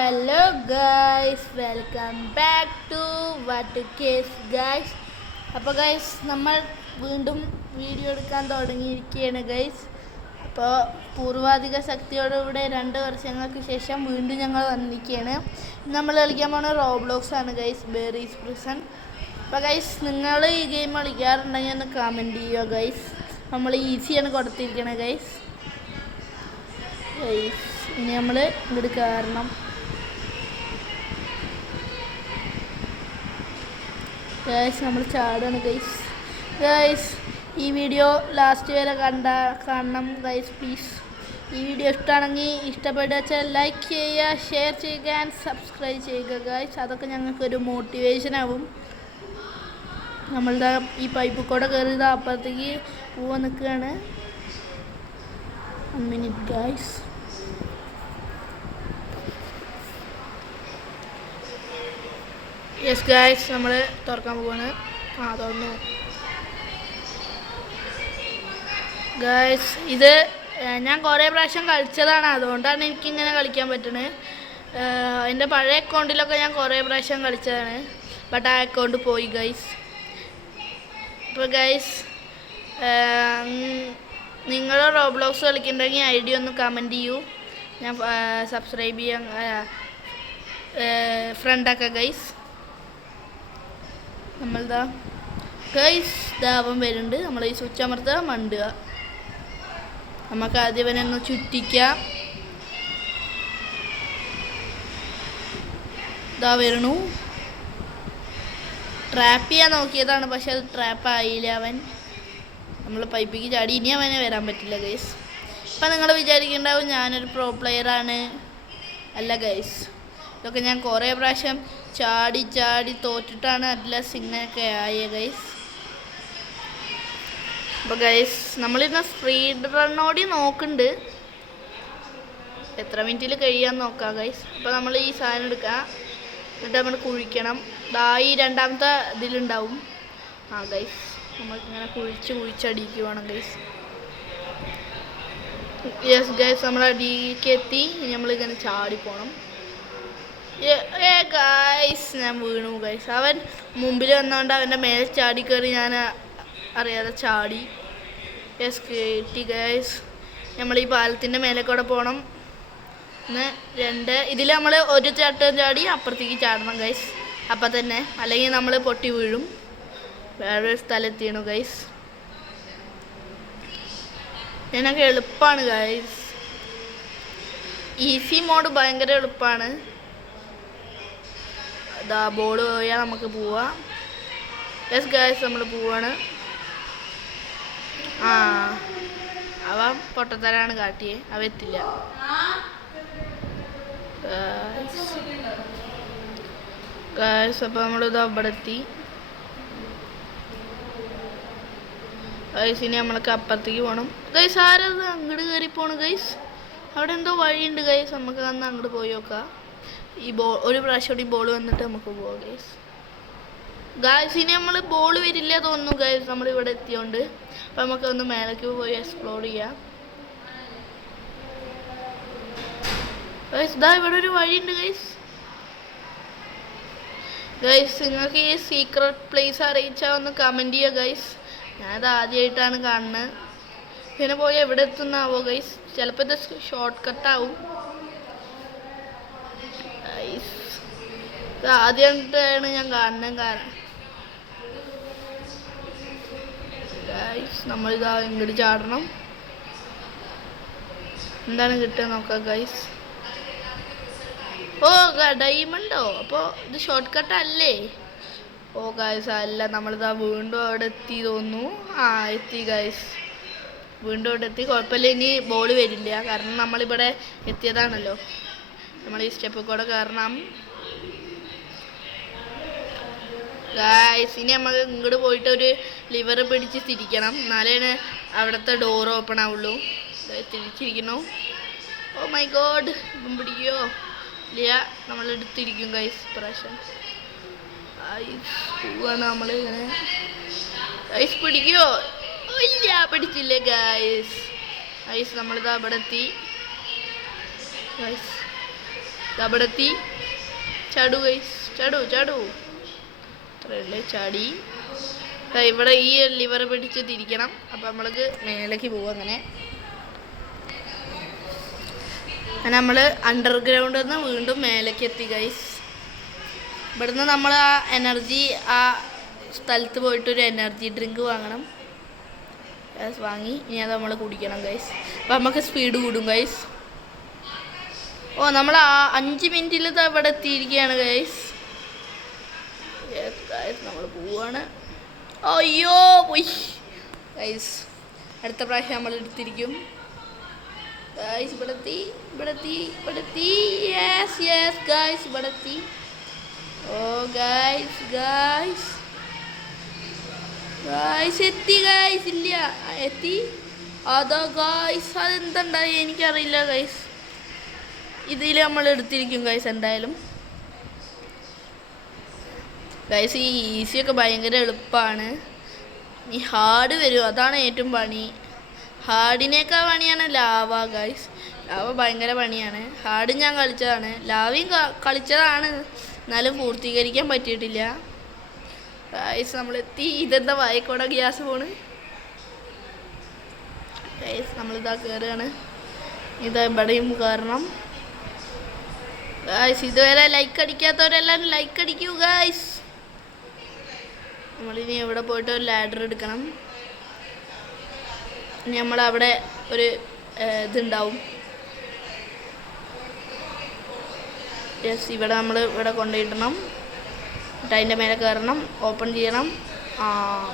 Hello guys, welcome back to what case guys. അപ്പോൾ guys, നമ്മൾ വീണ്ടും വീഡിയോ എടുക്കാൻ തുടങ്ങിയിരിക്കുകയാണ് ഗൈസ്. അപ്പോൾ പൂർവാധിക ശക്തിയോടുകൂടെ 2 വർഷങ്ങൾക്ക് ശേഷം വീണ്ടും ഞങ്ങൾ വന്നിരിക്കുകയാണ്. നമ്മൾ കളിക്കാൻ പോകുന്ന റോബ്ലോക്സ് ആണ് ഗൈസ്, ബെറീസ് പ്രിസൺ. അപ്പോൾ ഗൈസ്, നിങ്ങൾ ഈ ഗെയിം കളിക്കാറുണ്ടെങ്കിൽ ഒന്ന് കമൻറ്റ് ചെയ്യുക ഗൈസ്. നമ്മൾ ഈസിയാണ് കൊടുത്തിരിക്കണത് ഗൈസ്. ഇനി നമ്മൾ ഇങ്ങോട്ട് കയറണം. ഗൈസ്, നമ്മൾ ചാടാണ് ഗൈസ്. ഈ വീഡിയോ ലാസ്റ്റ് വരെ കാണണം ഗൈസ്, പ്ലീസ്. ഈ വീഡിയോ ഇഷ്ടമാണെങ്കിൽ ഇഷ്ടപ്പെടുക വെച്ചാൽ ലൈക്ക് ചെയ്യുക, ഷെയർ ചെയ്യുക ആൻഡ് സബ്സ്ക്രൈബ് ചെയ്യുക ഗൈസ്. അതൊക്കെ ഞങ്ങൾക്കൊരു മോട്ടിവേഷൻ ആവും. നമ്മളുടെ ഈ പൈപ്പ് കൂടെ കയറിയത് അപ്പുറത്തേക്ക് പോവാൻ നിൽക്കുകയാണ്. 1 minute ഗൈസ്. യെസ് ഗൈസ്, നമ്മൾ തുറക്കാൻ പോവാണ്. തുറന്നു ഗൈസ്. ഇത് ഞാൻ കുറേ പ്രാവശ്യം കളിച്ചതാണ്, അതുകൊണ്ടാണ് എനിക്കിങ്ങനെ കളിക്കാൻ പറ്റണത്. എൻ്റെ പഴയ അക്കൗണ്ടിലൊക്കെ ഞാൻ കുറേ പ്രാവശ്യം കളിച്ചതാണ്, ബട്ട് ആ അക്കൗണ്ട് പോയി ഗൈസ്. ഇപ്പോൾ ഗൈസ്, നിങ്ങൾ റോബ്ലോക്സ് കളിക്കുന്നുണ്ടെങ്കിൽ ID ഒന്ന് കമൻറ്റ് ചെയ്യൂ. ഞാൻ സബ്സ്ക്രൈബ് ചെയ്യാൻ ഫ്രണ്ടാക്കാം ഗൈസ്. നമ്മളിതാ ഗൈസ്, ദാവം വരുന്നുണ്ട്. നമ്മൾ ഈ സ്വിച്ച് അമർത്തുക, മണ്ടുക. നമുക്ക് ആദ്യം ഇവനൊന്ന് ചുറ്റിക്കാം. ഇതാ വരണു. ട്രാപ്പ് ചെയ്യാൻ നോക്കിയതാണ്, പക്ഷെ അത് ട്രാപ്പ് ആയില്ല. അവൻ നമ്മൾ പൈപ്പിക്ക് ചാടി. ഇനി അവനെ വരാൻ പറ്റില്ല ഗൈസ്. ഇപ്പം നിങ്ങൾ വിചാരിക്കുന്നുണ്ടാവും ഞാനൊരു പ്രോ പ്ലെയറാണ്. അല്ല ഗൈസ്, ഇതൊക്കെ ഞാൻ കുറേ പ്രാവശ്യം ചാടി തോറ്റിട്ടാണ് അറ്റ്ലസ് ഇങ്ങനെയൊക്കെ ആയ ഗൈസ്. അപ്പോൾ ഗൈസ്, നമ്മളിന്ന് സ്പീഡ് റണ്ണോടി നോക്കുന്നുണ്ട്. എത്ര മിനിറ്റിൽ കഴിയാന്ന് നോക്കാം ഗൈസ്. അപ്പോൾ നമ്മൾ ഈ സാധനം എടുക്കാം, എന്നിട്ട് നമ്മൾ കുഴിക്കണം. ഈ 2ാമത്തെ ഇതിലുണ്ടാവും. ഗൈസ്, നമ്മളിങ്ങനെ കുഴിച്ചടിക്കുവാണ് ഗൈസ്. യെസ് ഗൈസ്, നമ്മൾ അടിക്ക് എത്തി. ഇനി നമ്മളിങ്ങനെ ചാടിപ്പോണം. ഗൈസ്, ഞാൻ വീണു ഗൈസ്. അവൻ മുമ്പിൽ വന്നതുകൊണ്ട് അവൻ്റെ മേലെ ചാടി കയറി, ഞാൻ അറിയാതെ ചാടി. യെസ്, കിട്ടി ഗൈസ്. നമ്മൾ ഈ പാലത്തിൻ്റെ മേലെ കൂടെ പോകണം. 1 2 ഇതിൽ നമ്മൾ ഒരു ചാട്ടം ചാടി അപ്പുറത്തേക്ക് ചാടണം ഗൈസ്. അപ്പം തന്നെ, അല്ലെങ്കിൽ നമ്മൾ പൊട്ടി വീഴും. വേറൊരു സ്ഥലത്തെത്തിയണു ഗൈസ്. ഇതിനൊക്കെ എളുപ്പമാണ് ഗൈസ്. ഈസി മോഡ് ഭയങ്കര എളുപ്പമാണ്. ബോൾ പോയാൽ നമുക്ക് പോവാം. യെസ് ഗൈസ്, നമ്മൾ പോവാണ്. അവ പൊട്ടത്തരാണ് കാട്ടിയേ, അവ എത്തില്ല ഗൈസ്. അപ്പോൾ നമ്മളിത് അവിടെ എത്തി ഗൈസ്. ഇനി നമ്മൾക്ക് അപ്പുറത്തേക്ക് പോകണം ഗൈസ്. ആരത് അങ്ങോട്ട് കയറി പോണു ഗൈസ്? അവിടെ എന്തോ വഴിയുണ്ട് ഗൈസ്, നമുക്ക് അന്ന് അങ്ങോട്ട് പോയി നോക്കാം. ഈ ഒരു പ്രാവശ്യം കൂടി ബോൾ വന്നിട്ട് നമുക്ക് പോവാം ഗൈസ്. ഇനി നമ്മൾ ബോൾ വരില്ല തോന്നുന്നു ഗൈസ്, നമ്മളിവിടെ എത്തിയോണ്ട്. അപ്പം നമുക്ക് ഒന്ന് മേലേക്ക് പോയി എക്സ്പ്ലോർ ചെയ്യാം ഗൈസ്. ഇവിടെ ഒരു വഴിയുണ്ട് ഗൈസ്. നിങ്ങൾക്ക് ഈ സീക്രട്ട് പ്ലേസ് അറിയിച്ചാൽ ഒന്ന് കമൻറ്റ് ചെയ്യുക ഗൈസ്. ഞാനത് ആദ്യമായിട്ടാണ് കാണുന്നത്. പിന്നെ പോയി എവിടെ എത്തുന്നാവോ ഗൈസ്. ചിലപ്പോൾ ഇത് ഷോർട്ട് കട്ടാവും ഗൈസ്. ഇത് ആദ്യമായിട്ടാണ് ഞാൻ കാണുന്നത്. ഗൈസ്, നമ്മളിതാ ഇങ്ങോട്ട് ചാടണം. എന്താണ് കിട്ടുക നോക്കാം ഗൈസ്. ഡയമണ്ടോ? അപ്പോൾ ഇത് ഷോർട്ട് കട്ട് അല്ലേ? ഗൈസ്, അല്ല. നമ്മളിതാ വീണ്ടും അവിടെ എത്തി തോന്നുന്നു. എത്തി ഗൈസ്, വീണ്ടും അവിടെ എത്തി. കുഴപ്പമില്ല, ഇനി ബോൾ വരില്ല, കാരണം നമ്മളിവിടെ എത്തിയതാണല്ലോ. നമ്മൾ ഈ സ്റ്റെപ്പ് കൂടെ കയറണം ഗൈസ്. ഇനി നമ്മൾ ഇങ്ങോട്ട് പോയിട്ട് ഒരു ലിവർ പിടിച്ച് തിരിക്കണം, എന്നാലേ അവിടുത്തെ ഡോർ ഓപ്പൺ ആവുള്ളൂ. തിരിച്ചിരിക്കുന്നു. മൈ ഗോഡ്, ഇപ്പം പിടിക്കോ? ഇല്ല, നമ്മൾ എടുത്തിരിക്കും ഗൈസ്. പ്രാവശ്യം പോവാണ് നമ്മൾ ഇങ്ങനെ. ഗൈസ്, പിടിക്കോ? ഇല്ല, പിടിച്ചില്ലേ ഗൈസ്. നമ്മളിതാ ഇവിടെ എത്തി. അവിടെ എത്തി. ചാടു ഗൈസ്, ചാടു അത്രയല്ലേ, ചാടി. ഇവിടെ ഈ ലിവർ പിടിച്ച് തിരിക്കണം. അപ്പം നമ്മൾക്ക് മേലേക്ക് പോവും. അങ്ങനെ നമ്മൾ അണ്ടർഗ്രൗണ്ടിൽ നിന്ന് വീണ്ടും മേലേക്ക് എത്തി ഗൈസ്. ഇവിടുന്ന് നമ്മൾ ആ എനർജി ആ സ്ഥലത്ത് പോയിട്ടൊരു എനർജി ഡ്രിങ്ക് വാങ്ങണം. വാങ്ങി ഇനി അത് നമ്മൾ കുടിക്കണം ഗൈസ്. അപ്പം നമുക്ക് സ്പീഡ് കൂടും ഗൈസ്. ഓ നമ്മൾ ആ 5 മിനിറ്റിൽ ഇവിടെ എത്തിയിരിക്കുകയാണ് ഗൈസ്. നമ്മൾ പോവാണ്. അയ്യോ പോയി ഗൈസ്. അടുത്ത പ്രാവശ്യം നമ്മൾ എടുത്തിരിക്കും ഗൈസ്. ഇവിടെത്തി. യെസ് ഗൈസ്, ഇവിടെത്തി. ഓ ഗൈസ് എത്തി ഗൈസ്. ഇല്ല എത്തി. അതോ ഗൈസ് അതെന്തുണ്ടായി എനിക്കറിയില്ല ഗൈസ്. ഇതിൽ നമ്മൾ എടുത്തിരിക്കും ഗൈസ് എന്തായാലും. ഗൈസ് ഈ ഈസിയൊക്കെ ഭയങ്കര എളുപ്പമാണ്. ഈ ഹാർഡ് വരും, അതാണ് ഏറ്റവും പണി. ഹാർഡിനേക്കാൾ പണിയാണ് ലാവ ഗൈസ്. ലാവ ഭയങ്കര പണിയാണ്. ഹാർഡ് ഞാൻ കളിച്ചതാണ്, ലാവയും കളിച്ചതാണ്, എന്നാലും പൂർത്തീകരിക്കാൻ പറ്റിയിട്ടില്ല ഗൈസ്. നമ്മളെത്തി. ഇതെന്താ വായിക്കോടെ ഗ്യാസ് പോണ് ഗൈസ്. നമ്മളിതാ കയറുകയാണ്. ഇതാ ഇവിടെയും കയറണം ഗൈസ്. ഇതുവരെ ലൈക്ക് അടിക്കാത്തവരെല്ലാം ലൈക്ക് അടിക്കൂ ഗൈസ്. നമ്മളിനി എവിടെ പോയിട്ട് ഒരു ലാഡർ എടുക്കണം. ഇനി നമ്മളവിടെ ഒരു ഇതുണ്ടാവും. യെസ്, ഇവിടെ നമ്മൾ ഇവിടെ കൊണ്ടുപോയിടണം. എന്നിട്ട് അതിൻ്റെ മേലെ കയറണം, ഓപ്പൺ ചെയ്യണം.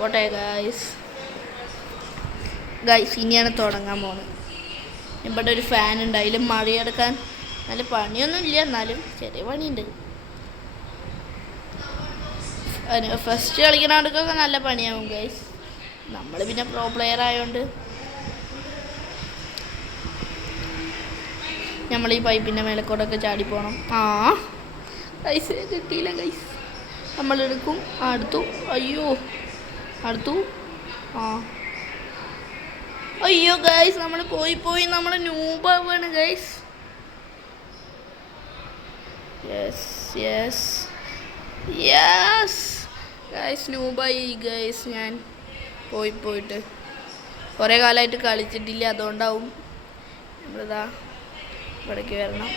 പോട്ടെ ഗൈസ്. ഇനിയാണ് തുടങ്ങാൻ പോകുന്നത്. ഇവിടെ ഒരു ഫാൻ ഉണ്ട്, അതിൽ മറികടക്കാൻ നല്ല പണിയൊന്നുമില്ല, എന്നാലും ചെറിയ പണിയുണ്ട്. ഫസ്റ്റ് കളിക്കണവർക്കൊക്കെ നല്ല പണിയാവും ഗൈസ്. നമ്മൾ പിന്നെ പ്രോ പ്ലെയർ ആയതുകൊണ്ട് നമ്മൾ ഈ പൈപ്പിൻ്റെ മേലെ കൂടെ ഒക്കെ ചാടിപ്പോണം. ഗൈസ് കിട്ടിയില്ല ഗൈസ്. നമ്മളെടുക്കും. അടുത്തു. അയ്യോ അടുത്തു. അയ്യോ ഗൈസ്, നമ്മൾ പോയി നമ്മൾ നൂബാവാണ് ഗൈസ്. യെസ് ഗൈസ്, നൂബായി ഗൈസ്. ഞാൻ പോയിട്ട് കുറേ കാലമായിട്ട് കളിച്ചിട്ടില്ല, അതുകൊണ്ടാവും. നമ്മളിതാ ഇവിടേക്ക് വരണം.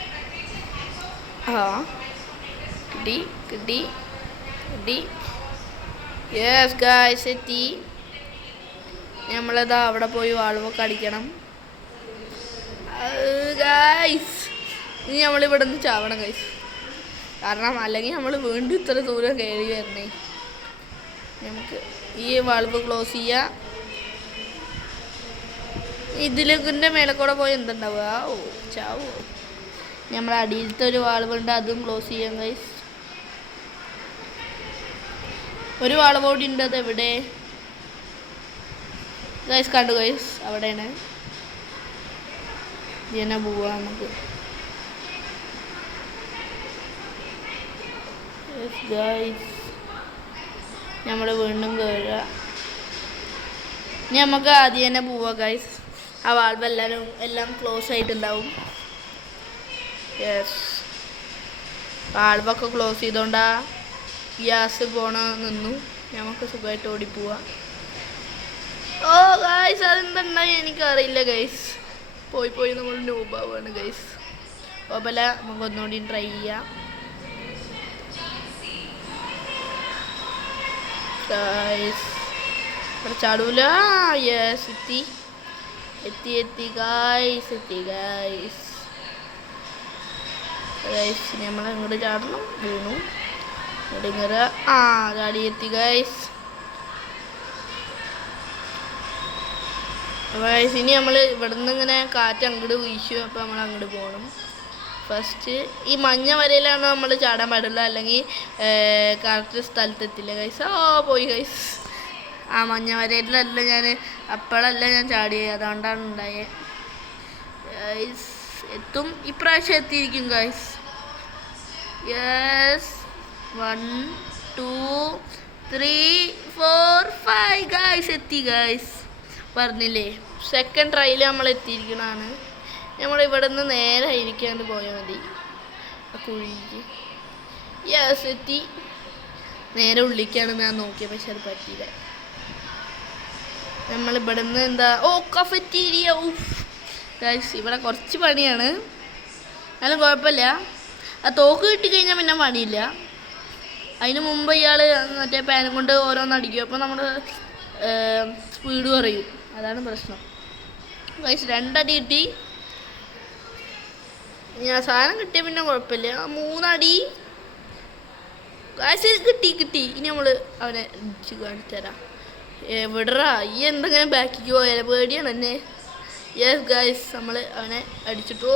കിട്ടി. യെസ് ഗൈസ് എത്തി. നമ്മളതാ അവിടെ പോയി വാൾവൊക്കെ അടിക്കണം ഗൈസ്. ഇനി നമ്മളിവിടെ നിന്ന് ചാവണം ഗൈസ്, കാരണം അല്ലെങ്കിൽ നമ്മൾ വീണ്ടും ഇത്ര ദൂരം കയറി വരണേ. നമുക്ക് ഈ വാൾവ് ക്ലോസ് ചെയ്യാം. ഇതിലേക്കിൻ്റെ മേലെ കൂടെ പോയി എന്തുണ്ടാവുക? ചാവോ. നമ്മളെ അടിയിലത്തെ ഒരു വാൾവ് ഉണ്ട്, അതും ക്ലോസ് ചെയ്യാം ഗൈസ്. ഒരു വാൾവ് കൂടി ഉണ്ട്, അത് എവിടെ ഗൈസ്? കണ്ടു ഗൈസ്, അവിടെയാണ്. ഇതിനെ പോവാ നമുക്ക്. ഗൈസ് നമ്മൾ വീണ്ടും കയറുക. ഇനി നമുക്ക് ആദ്യം തന്നെ പോവാം ഗൈസ്. ആ വാൾവ് എല്ലാം ക്ലോസ് ആയിട്ടുണ്ടാവും. യെസ്, വാൾവൊക്കെ ക്ലോസ് ചെയ്തോണ്ടാ ഗ്യാസ് നിന്നു. നമുക്ക് സുഖമായിട്ട് ഓടിപ്പോവാം. ഓ ഗൈസ്, അതെന്തുണ്ടായി എനിക്കറിയില്ല ഗൈസ്. പോയി നമ്മൾ നൂബാവാണ് ഗൈസ്. ഓപ്പല നമുക്ക് ഒന്നുകൂടി ട്രൈ ചെയ്യാം ഗൈസ്. ഇവിടെ ചാടൂല. യെസ്, എത്തി ഗൈസ്. നമ്മൾ ഇങ്ങോട്ട് ചാടണം. വീണു. ഇങ്ങോട്ട് ഇങ്ങനെ ചാടി എത്തി ഗൈസ്. ഇനി നമ്മൾ ഇവിടെ നിന്ന് ഇങ്ങനെ കാറ്റ് അങ്ങോട്ട് വീശു. അപ്പോൾ നമ്മൾ അങ്ങോട്ട് പോകണം. ഫസ്റ്റ് ഈ മഞ്ഞ വരയിലാണ് നമ്മൾ ചാടാൻ പാടുള്ളൂ, അല്ലെങ്കിൽ കറക്റ്റ് സ്ഥലത്തെത്തില്ല ഗൈസ്. പോയി ഗൈസ്. ആ മഞ്ഞ വരയിലല്ല ഞാൻ, അപ്പോഴല്ല ഞാൻ ചാടിയത്, അതുകൊണ്ടാണ് ഉണ്ടായത് ഗൈസ്. എത്തും, ഇപ്രാവശ്യം എത്തിയിരിക്കും ഗൈസ്. Yes, 1 2 3 4 5 guys. എത്തി ഗൈസ്. പറഞ്ഞില്ലേ, സെക്കൻഡ് ട്രയൽ നമ്മൾ എത്തിയിരിക്കണതാണ്. നമ്മളിവിടെ നിന്ന് നേരെ ഇരിക്കാണ്ട് പോയാൽ മതി. കുഴിക്ക്. യെസ് എത്തി. നേരെ ഉള്ളിക്കാണ് ഞാൻ നോക്കിയത്, പക്ഷെ അത് പറ്റിയില്ല. നമ്മളിവിടെ നിന്ന് എന്താ, ഓ കഫറ്റീരിയ. ഗൈസ് ഇവിടെ കുറച്ച് പണിയാണ്, എന്നാലും കുഴപ്പമില്ല. ആ തോക്ക് കിട്ടിക്കഴിഞ്ഞാൽ പിന്നെ പണിയില്ല. അതിന് മുമ്പ് ഇയാൾ മറ്റേ പാനും കൊണ്ട് ഓരോന്ന് അടിക്കും, അപ്പോൾ നമ്മൾ സ്പീഡ് കുറയും. അതാണ് പ്രശ്നം. ഗൈസ് 2 അടി കിട്ടി. ഞാൻ സാധനം കിട്ടിയ പിന്നെ കുഴപ്പമില്ല. 3 അടി ഗൈസ് കിട്ടി. ഇനി നമ്മൾ അവനെ അടിച്ച് കാണിച്ചു തരാം. എവിടെടാ ഈ എന്തെങ്കിലും ബാക്കിക്ക് പോയാലേ, പേടിയാണ് എന്നെ. യെസ് ഗൈസ് നമ്മൾ അവനെ അടിച്ചിട്ടോ.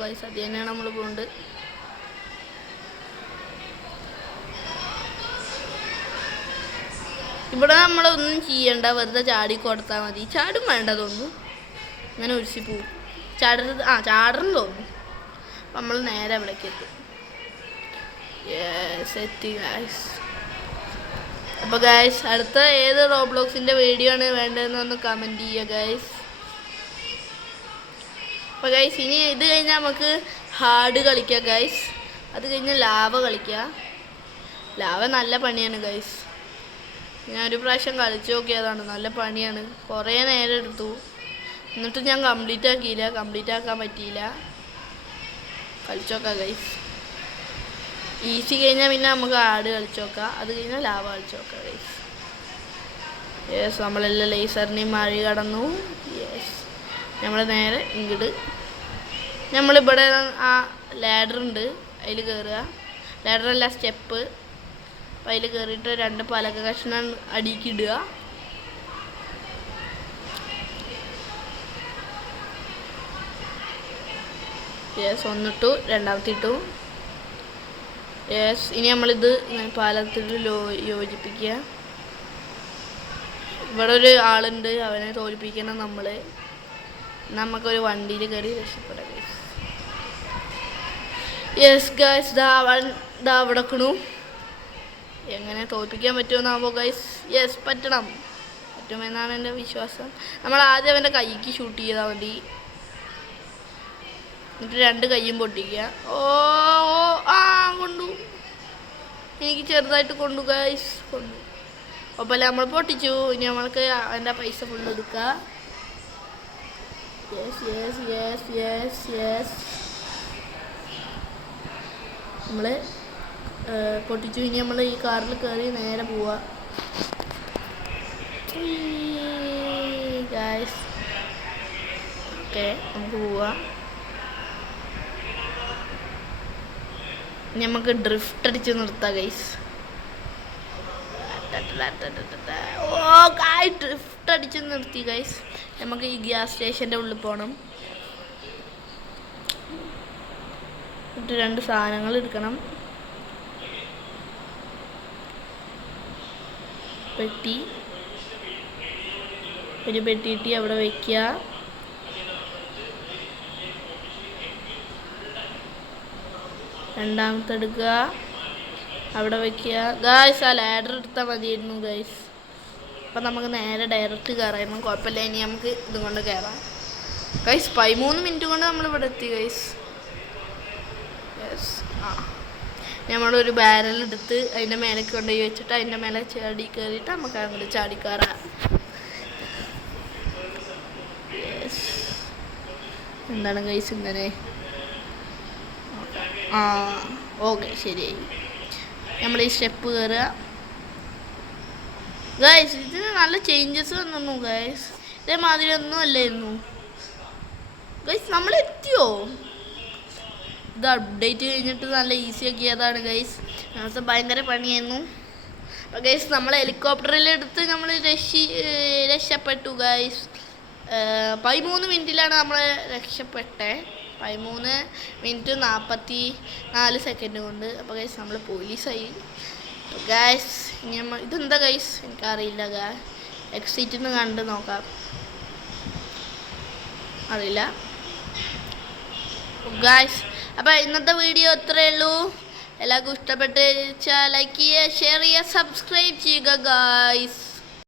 ഗൈസ് അത് തന്നെയാണ് നമ്മൾ പോകുന്നത്. ഇവിടെ നമ്മളൊന്നും ചെയ്യണ്ട, വെറുതെ ചാടി കൊടുത്താൽ മതി. ചാടും വേണ്ട തോന്നുന്നു, അങ്ങനെ ഒഴിച്ച് പോവും. ചാടണം തോന്നുന്നു. അപ്പം നമ്മൾ നേരെ അവിടേക്ക് എത്തും. എത്തി ഗൈസ്. അപ്പോൾ ഗൈസ് അടുത്ത ഏത് റോബ്ലോക്സിൻ്റെ വീഡിയോ ആണ് വേണ്ടതെന്ന് ഒന്ന് കമൻറ്റ് ചെയ്യുക ഗൈസ്. അപ്പോൾ ഗൈസ് ഇനി ഇത് കഴിഞ്ഞാൽ നമുക്ക് ഹാർഡ് കളിക്കാം ഗൈസ്. അത് കഴിഞ്ഞാൽ ലാവ കളിക്കാം. ലാവ നല്ല പണിയാണ് ഗൈസ്. ഞാൻ ഒരു പ്രാവശ്യം കളിച്ചു നോക്കിയതാണ്, നല്ല പണിയാണ്. കുറേ നേരം എടുത്തു, എന്നിട്ട് ഞാൻ കംപ്ലീറ്റ് ആക്കിയില്ല. കംപ്ലീറ്റ് ആക്കാൻ പറ്റിയില്ല. കളിച്ചു നോക്കാം ഗൈസ്. ഈസി കഴിഞ്ഞാൽ പിന്നെ നമുക്ക് ആട് കളിച്ചു നോക്കാം. അത് കഴിഞ്ഞാൽ ലാവ കളിച്ചു നോക്കാം ഗൈസ്. യെസ് നമ്മളെല്ലാം ലേസറിനെയും മറികടന്നു. യെസ് നമ്മൾ നേരെ ഇങ്ങോട്ട്, നമ്മളിവിടെ ആ ലാഡറുണ്ട്, അതിൽ കയറുക. ലാഡറല്ല, സ്റ്റെപ്പ്. അപ്പം അതിൽ കയറിയിട്ട് 2 പലക കഷ്ണം അടിക്കിടുക. യെസ് ഒന്നിട്ടു, രണ്ടാമത്തെ ഇട്ടു. യെസ് ഇനി നമ്മളിത് പാലത്തിൽ യോജിപ്പിക്കുക. ഇവിടെ ഒരു ആളുണ്ട്, അവനെ തോൽപ്പിക്കണം നമ്മൾ. നമുക്കൊരു വണ്ടിയിൽ കയറി രക്ഷപ്പെടാം ഗൈസ്. യെസ് ഗൈസ് ദാ അവിടെ നിൽക്കണു. എങ്ങനെ തോൽപ്പിക്കാൻ പറ്റുമെന്നാവോ ഗൈസ്. യെസ് പറ്റുമെന്നാണ് എൻ്റെ വിശ്വാസം. നമ്മൾ ആദ്യം അവൻ്റെ കൈക്ക് ഷൂട്ട് ചെയ്താൽ മതി, എന്നിട്ട് 2 കൈയും പൊട്ടിക്കുക. കൊണ്ടു, എനിക്ക് ചെറുതായിട്ട് കൊണ്ടു ഗൈസ്, കൊണ്ടു. അപ്പോൾ നമ്മൾ പൊട്ടിച്ചു. ഇനി നമ്മൾക്ക് അവൻ്റെ പൈസ ഫുള്ള് എടുക്കാം. യെസ് നമ്മൾ പൊട്ടിച്ചു. ഇനി നമ്മൾ ഈ കാറിൽ കയറി നേരെ പോവാ ഗൈസ്. ഓക്കെ നമുക്ക് പോവാം. ഇനി നമുക്ക് ഡ്രിഫ്റ്റ് അടിച്ച് നിർത്താം ഗൈസ്. ഡ്രിഫ്റ്റ് അടിച്ച് നിർത്തി ഗൈസ്. നമുക്ക് ഈ ഗ്യാസ് സ്റ്റേഷൻ്റെ ഉള്ളിൽ പോകണം. എന്നിട്ട് 2 സാധനങ്ങൾ എടുക്കണം. ഒരു പെട്ടി ഇട്ടി അവിടെ വയ്ക്കുക. രണ്ടാമത്തെ എടുക്കുക, അവിടെ വയ്ക്കുക. ഗൈസ് ആ ലാഡർ എടുത്താൽ മതിയായിരുന്നു ഗൈസ്. അപ്പം നമുക്ക് നേരെ ഡയറക്റ്റ് കയറായിരുന്നു, കുഴപ്പമില്ല. ഇനി നമുക്ക് ഇതും കൊണ്ട് കയറാം ഗൈസ്. 13 മിനിറ്റ് കൊണ്ട് നമ്മളിവിടെ എത്തി ഗൈസ്. യെസ് നമ്മളൊരു ബാരൽ എടുത്ത് അതിൻ്റെ മേലെ കൊണ്ടുപോയി വെച്ചിട്ട് അതിൻ്റെ മേലെ ചാടി കയറിയിട്ട് നമുക്ക് അങ്ങോട്ട് ചാടിക്കയറാം. യെസ് എന്താണ് ഗൈസ് ഇങ്ങനെ? ഓക്കെ ശരിയായി. നമ്മൾ ഈ സ്റ്റെപ്പ് കയറുക ഗൈസ്. ഇതിന് നല്ല ചേഞ്ചസ് വന്നു ഗൈസ്. ഇതേമാതിരി ഒന്നും അല്ലായിരുന്നു ഗൈസ്. നമ്മൾ എത്തിയോ? ഇത് അപ്ഡേറ്റ് കഴിഞ്ഞിട്ട് നല്ല ഈസി ആക്കിയതാണ് ഗൈസ്. നേരത്തെ ഭയങ്കര പണിയായിരുന്നു. അപ്പോൾ ഗൈസ് നമ്മൾ ഹെലികോപ്റ്ററിലെടുത്ത് നമ്മൾ രക്ഷപ്പെട്ടു ഗൈസ്. 13 മിനിറ്റിലാണ് നമ്മൾ രക്ഷപ്പെട്ടത്. 13 മിനിറ്റ് 44 സെക്കൻഡ് കൊണ്ട്. അപ്പോൾ ഗൈസ് നമ്മൾ പോലീസായി ഗൈസ്. ഇനി നമ്മൾ ഇതെന്താ ഗൈസ് എനിക്കറിയില്ല. എക്സിറ്റിൽ നിന്ന് കണ്ട് നോക്കാം, അറിയില്ല ഗൈസ്. അപ്പോൾ ഇന്നത്തെ വീഡിയോ ഇത്രയേ ഉള്ളൂ. എല്ലാവർക്കും ഇഷ്ടപ്പെട്ട് ലൈക്ക് ചെയ്യുക, ഷെയർ ചെയ്യുക, സബ്സ്ക്രൈബ് ചെയ്യുക ഗൈസ്.